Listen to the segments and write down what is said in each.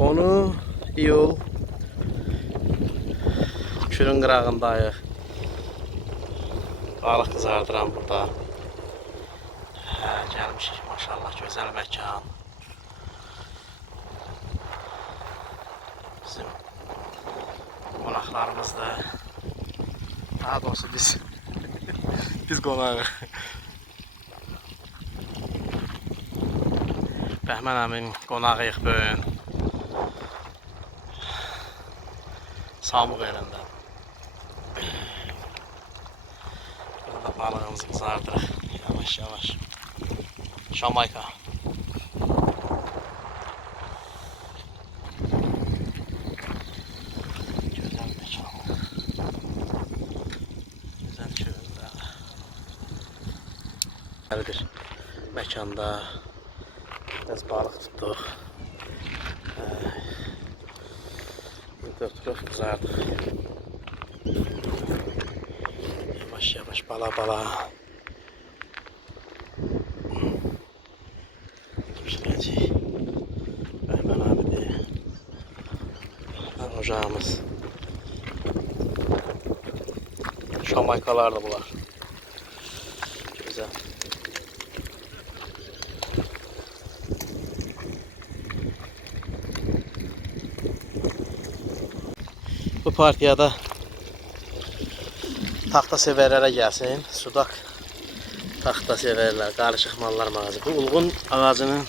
10 iyul Kürün qırağındayıq. Balıq qızardıram burada. Gəlmişik maşallah, gözəl məkan. Bizim qonaqlarımızdır. Daha doğrusu biz qonağıq. Bəhmən əmin qonağıyıq bugün. Samıq elində. Burada balığımızı qızardırıq. Yavaş yavaş. Şamayka. Gözəl məkan. Gözəl çöldə. Hər bir məkanda biraz balıq tutduq. Burada oturuq, qızardıq. Yavaş yavaş, bala bala. Pişirəcək. Bəhmən abidir. Ocağımız. Şamaykalar da bunlar. Güzel. Bu partiyada taxta severlərə gəlsin. Sudak taxta severlər, qarışıq mallar mağazı. Bu ulğun ağacının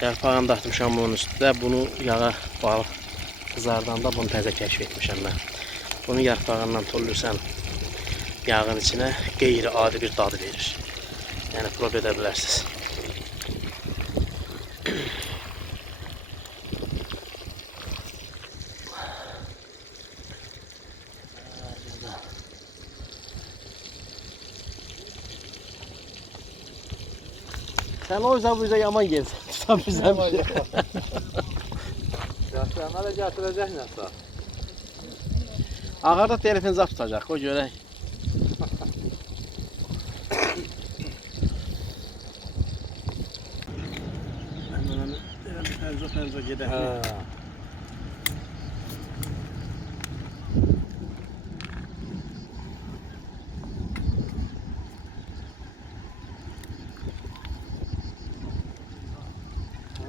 yarpağını atmışam bunun üstündə. Bunu yağa balıq qızardanda bunu təzə kəşf etmişəm mən. Bunu yarpağından tullursan yağın içinə qeyri-adi bir dadı verir. Yəni prob edə bilərsiniz. Sen o yüzden bu yüzden yaman gelsin. Tutan bizden bir şey. Yaşlarına da getirecek nasıl? Ağırda telefon zap tutacak, o göre. Penzo gider.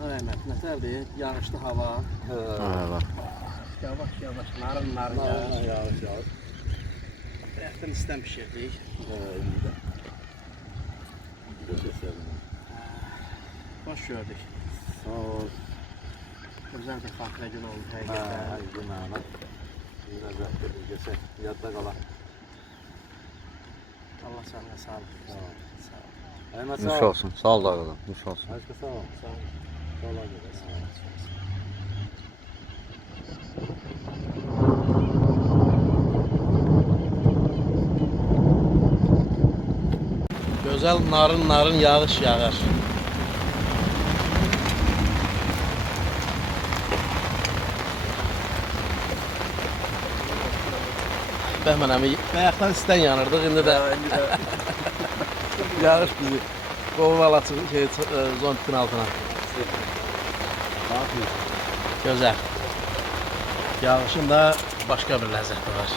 Rahmet, neserdi? Yağışlı hava. Evet. Yavaş yavaş, narın Yavaş yavaş. Bayaqdan istem pişirdik. Hoş gördük. Sağ ol. Güzel bir farklı gün oldu. Gün ana. Yine de geçen yadda kalan. Allah sana sağlık. Sağ ol. Sağ ol. Hemen Nuş olsun. Sağ ol ağadan. Nuş olsun. Başka sağ ol. Sağ ol. Sağ ol. Güzel narın yağış yağar. Bəhmən əmi, bayaqdan isten yanırdıq, indi də yağış bizi qovuval açıb zontikin altına. Gözəl. Yağışın da başqa bir ləzzəti var.